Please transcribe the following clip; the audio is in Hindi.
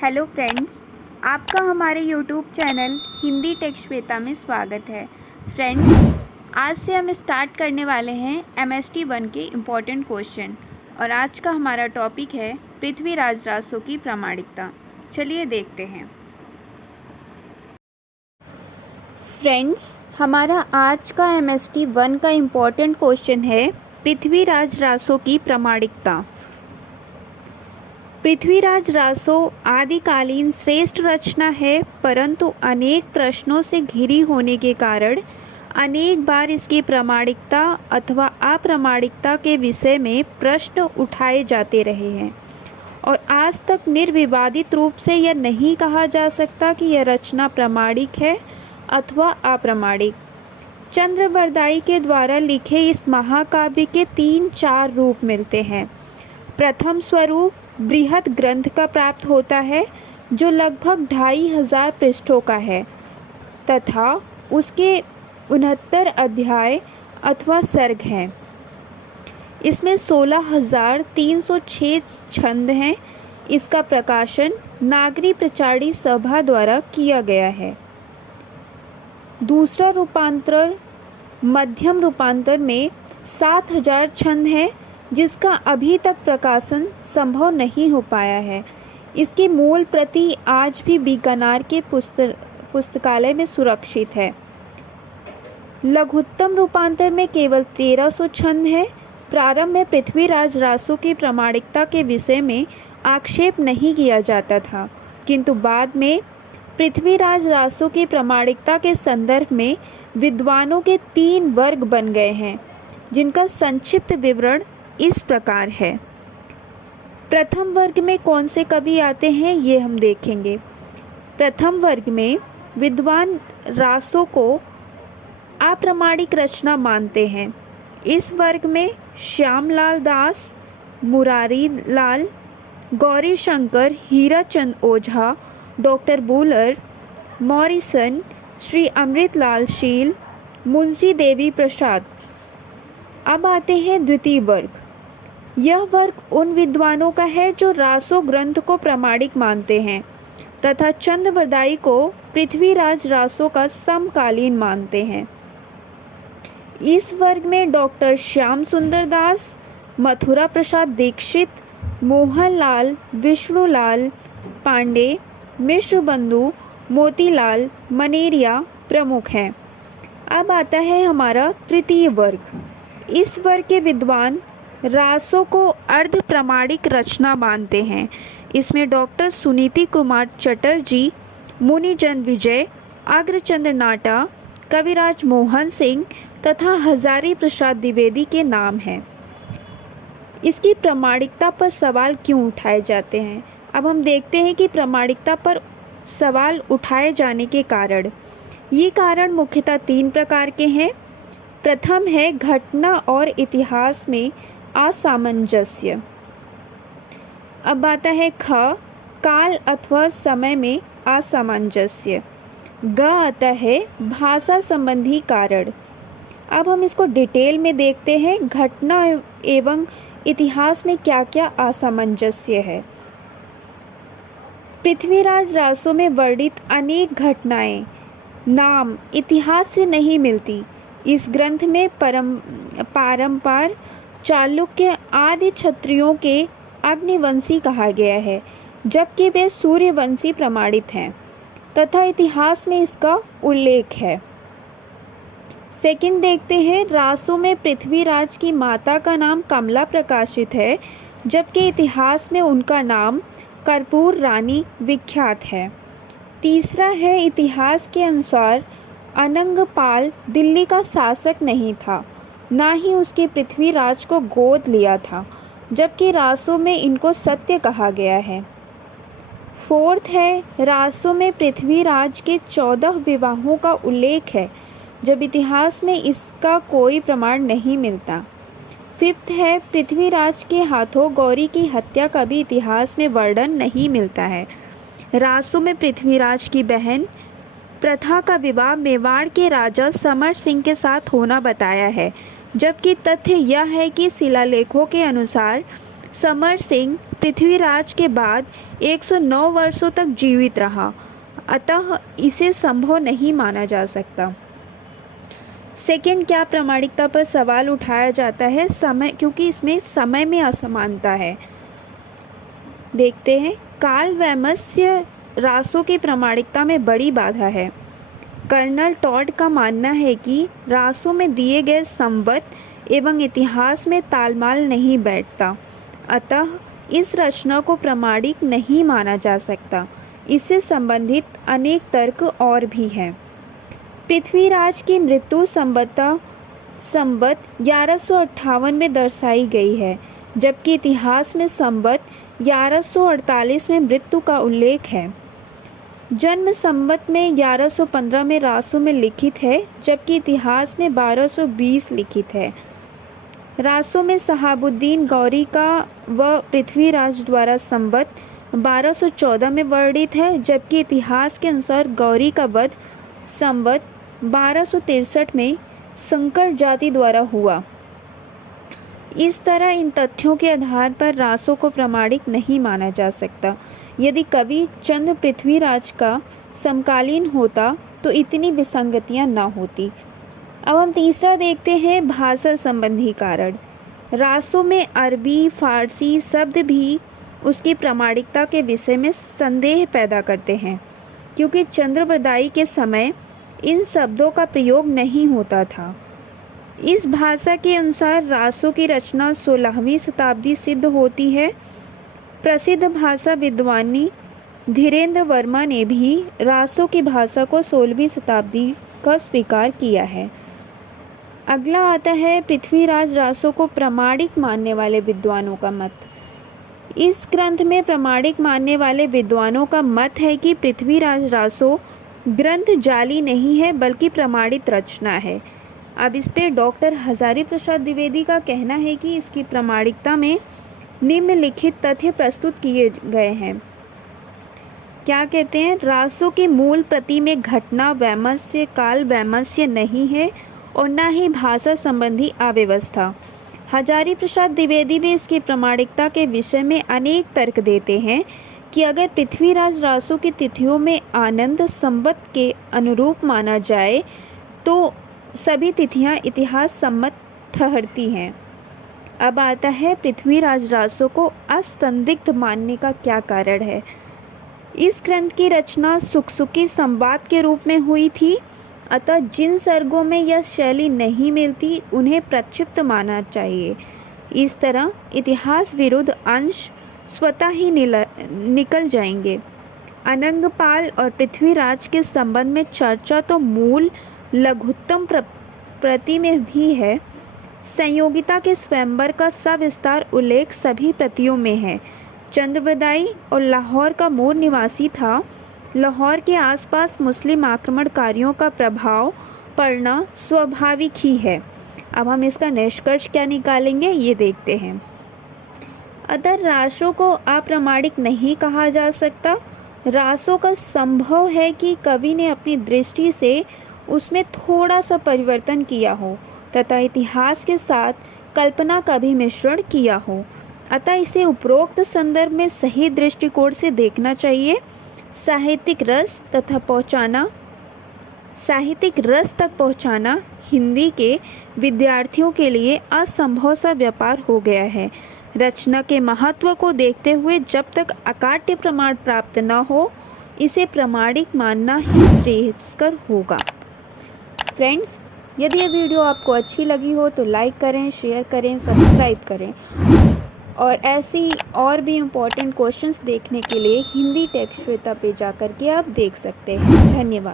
हेलो फ्रेंड्स, आपका हमारे YouTube channel Hindi tech Shweta में स्वागत है। फ्रेंड्स, आज से हम स्टार्ट करने वाले हैं MST 1 के इम्पॉर्टेंट क्वेश्चन और आज का हमारा टॉपिक है पृथ्वीराज रासो की प्रामाणिकता। चलिए देखते हैं। फ्रेंड्स, हमारा आज का MST 1 का इम्पॉर्टेंट क्वेश्चन है पृथ्वीराज रासो की प्रामाणिकता। पृथ्वीराज रासो आदिकालीन श्रेष्ठ रचना है, परंतु अनेक प्रश्नों से घिरी होने के कारण अनेक बार इसकी प्रामाणिकता अथवा अप्रामाणिकता के विषय में प्रश्न उठाए जाते रहे हैं और आज तक निर्विवादित रूप से यह नहीं कहा जा सकता कि यह रचना प्रामाणिक है अथवा अप्रामाणिक। चंद्रबरदाई के द्वारा लिखे इस महाकाव्य के 3-4 रूप मिलते हैं। प्रथम स्वरूप बृहद ग्रंथ का प्राप्त होता है जो लगभग 2500 पृष्ठों का है तथा उसके 69 अध्याय अथवा सर्ग हैं। इसमें 16,306 छंद हैं। इसका प्रकाशन नागरी प्रचारी सभा द्वारा किया गया है। दूसरा रूपांतर मध्यम रूपांतर में 7,000 छंद हैं, जिसका अभी तक प्रकाशन संभव नहीं हो पाया है। इसकी मूल प्रति आज भी बीकानेर के पुस्तकालय में सुरक्षित है। लघुत्तम रूपांतर में केवल 1300 छंद हैं। प्रारंभ में पृथ्वीराज रासो की प्रामाणिकता के विषय में आक्षेप नहीं किया जाता था, किंतु बाद में पृथ्वीराज रासो की प्रामाणिकता के संदर्भ में विद्वानों के 3 वर्ग बन गए हैं, जिनका संक्षिप्त विवरण इस प्रकार है। प्रथम वर्ग में कौन से कवि आते हैं ये हम देखेंगे। प्रथम वर्ग में विद्वान रासो को अप्रामाणिक रचना मानते हैं। इस वर्ग में Shyamlal Das, Murari Lal, Gauri Shankar, Hirachand Ojha, doctor Buhler, Morrison, Shri Amritlal Sheel, Munshi Devi Prasad. अब आते हैं द्वितीय वर्ग। यह वर्ग उन विद्वानों का है जो रासो ग्रंथ को प्रामाणिक मानते हैं तथा चंद्रबरदाई को पृथ्वीराज रासो का समकालीन मानते हैं। इस वर्ग में डॉक्टर श्याम सुंदर दास, मथुरा प्रसाद दीक्षित, मोहनलाल, विष्णुलाल पांडे, मिश्र बंधु, मोतीलाल मनेरिया प्रमुख हैं। अब आता है हमारा तृतीय वर्ग। इस वर्ग के विद्वान रासो को अर्ध प्रामाणिक रचना मानते हैं। इसमें डॉक्टर सुनीति कुमार चटर्जी, मुनिजन विजय, अग्रचंद्र नाटा, कविराज मोहन सिंह तथा हजारी प्रसाद द्विवेदी के नाम हैं। इसकी प्रामाणिकता पर सवाल क्यों उठाए जाते हैं? अब हम देखते हैं कि प्रामाणिकता पर सवाल उठाए जाने के कारण। ये कारण मुख्यतः 3 प्रकार के हैं। प्रथम है घटना और इतिहास में असामंजस्य। अब आता है ख, काल अथवा समय में असामंजस्य। ग आता है भाषा संबंधी कारण। अब हम इसको डिटेल में देखते हैं। घटना एवं इतिहास में क्या क्या असामंजस्य है। पृथ्वीराज रासो में वर्णित अनेक घटनाएं नाम इतिहास से नहीं मिलती। इस ग्रंथ में पारंपार चालुक्य आदि क्षत्रियों के अग्निवंशी कहा गया है, जबकि वे सूर्यवंशी प्रमाणित हैं तथा इतिहास में इसका उल्लेख है। सेकंड देखते हैं, रासो में पृथ्वीराज की माता का नाम कमला प्रकाशित है, जबकि इतिहास में उनका नाम कर्पूर रानी विख्यात है। तीसरा है, इतिहास के अनुसार अनंगपाल दिल्ली का शासक नहीं था, ना ही उसके पृथ्वीराज को गोद लिया था, जबकि रासो में इनको सत्य कहा गया है। फोर्थ है, रासो में पृथ्वीराज के 14 विवाहों का उल्लेख है, जब इतिहास में इसका कोई प्रमाण नहीं मिलता। फिफ्थ है, पृथ्वीराज के हाथों गौरी की हत्या का भी इतिहास में वर्णन नहीं मिलता है। रासो में पृथ्वीराज की बहन प्रथा का विवाह मेवाड़ के राजा समर सिंह के साथ होना बताया है, जबकि तथ्य यह है कि शिलालेखों के अनुसार समर सिंह पृथ्वीराज के बाद 109 वर्षों तक जीवित रहा, अतः इसे संभव नहीं माना जा सकता। सेकंड, क्या प्रामाणिकता पर सवाल उठाया जाता है? समय, क्योंकि इसमें समय में असमानता है। देखते हैं, काल वैमनस्य रासों की प्रामाणिकता में बड़ी बाधा है। कर्नल टॉड का मानना है कि रासों में दिए गए संवत एवं इतिहास में तालमेल नहीं बैठता, अतः इस रचना को प्रामाणिक नहीं माना जा सकता। इससे संबंधित अनेक तर्क और भी हैं। पृथ्वीराज की मृत्यु संवत 1158 में दर्शाई गई है, जबकि इतिहास में संवत 1148 में मृत्यु का उल्लेख है। जन्म संवत में 1115 में रासों में लिखित है, जबकि इतिहास में 1220 लिखित है। रासों में शहाबुद्दीन गौरी का व पृथ्वीराज द्वारा संवत 1214 में वर्णित है, जबकि इतिहास के अनुसार गौरी का वध संवत 1263 में संकर जाति द्वारा हुआ। इस तरह इन तथ्यों के आधार पर रासों को प्रामाणिक नहीं माना जा सकता। यदि कवि चंद्र पृथ्वीराज का समकालीन होता तो इतनी विसंगतियां न होती। अब हम तीसरा देखते हैं, भाषा संबंधी कारण। रासों में अरबी फारसी शब्द भी उसकी प्रामाणिकता के विषय में संदेह पैदा करते हैं, क्योंकि चंद्रबरदाई के समय इन शब्दों का प्रयोग नहीं होता था। इस भाषा के अनुसार रासों की रचना 16वीं शताब्दी सिद्ध होती है। प्रसिद्ध भाषा विद्वानी धीरेन्द्र वर्मा ने भी रासों की भाषा को 16वीं शताब्दी का स्वीकार किया है। अगला आता है पृथ्वीराज रासों को प्रामाणिक मानने वाले विद्वानों का मत। इस ग्रंथ में प्रामाणिक मानने वाले विद्वानों का मत है कि पृथ्वीराज रासों ग्रंथ जाली नहीं है, बल्कि प्रमाणित रचना है। अब इस पे डॉक्टर हजारी प्रसाद द्विवेदी का कहना है कि इसकी प्रामाणिकता में निम्नलिखित तथ्य प्रस्तुत किए गए हैं। क्या कहते हैं? रासों की मूल प्रति में घटना वैमनस्य काल वैमनस्य नहीं है और न ही भाषा संबंधी अव्यवस्था। हजारी प्रसाद द्विवेदी भी इसकी प्रामाणिकता के विषय में अनेक तर्क देते हैं कि अगर पृथ्वीराज रासों की तिथियों में आनंद संवत के अनुरूप माना जाए तो सभी तिथियां इतिहास सम्मत ठहरती हैं। अब आता है पृथ्वीराज रासों को असंदिग्ध मानने का क्या कारण है। इस ग्रंथ की रचना सुखसुखी संवाद के रूप में हुई थी, अतः जिन सर्गों में यह शैली नहीं मिलती उन्हें प्रक्षिप्त मानना चाहिए। इस तरह इतिहास विरुद्ध अंश स्वतः ही निकल जाएंगे। अनंगपाल और पृथ्वीराज के संबंध में चर्चा तो मूल लघुत्तम प्रति में भी है। संयोगिता के स्वयंवर का सविस्तार उल्लेख सभी प्रतियों में है। चंद्रबरदाई और लाहौर का मूल निवासी था। लाहौर के आसपास मुस्लिम आक्रमणकारियों का प्रभाव पड़ना स्वाभाविक ही है। अब हम इसका निष्कर्ष क्या निकालेंगे ये देखते हैं। अतः रासों को अप्रामाणिक नहीं कहा जा सकता। रासों का संभव है कि कवि ने अपनी दृष्टि से उसमें थोड़ा सा परिवर्तन किया हो तथा इतिहास के साथ कल्पना का भी मिश्रण किया हो। अतः इसे उपरोक्त संदर्भ में सही दृष्टिकोण से देखना चाहिए। साहित्यिक रस तक पहुंचाना हिंदी के विद्यार्थियों के लिए असंभव सा व्यापार हो गया है। रचना के महत्व को देखते हुए जब तक अकाट्य प्रमाण प्राप्त न हो, इसे प्रामाणिक मानना ही श्रेयस्कर होगा। फ्रेंड्स, यदि ये वीडियो आपको अच्छी लगी हो तो लाइक करें, शेयर करें, सब्सक्राइब करें और ऐसी और भी इम्पोर्टेंट क्वेश्चंस देखने के लिए हिंदी टेक्स्ट श्वेता पे जाकर के आप देख सकते हैं। धन्यवाद।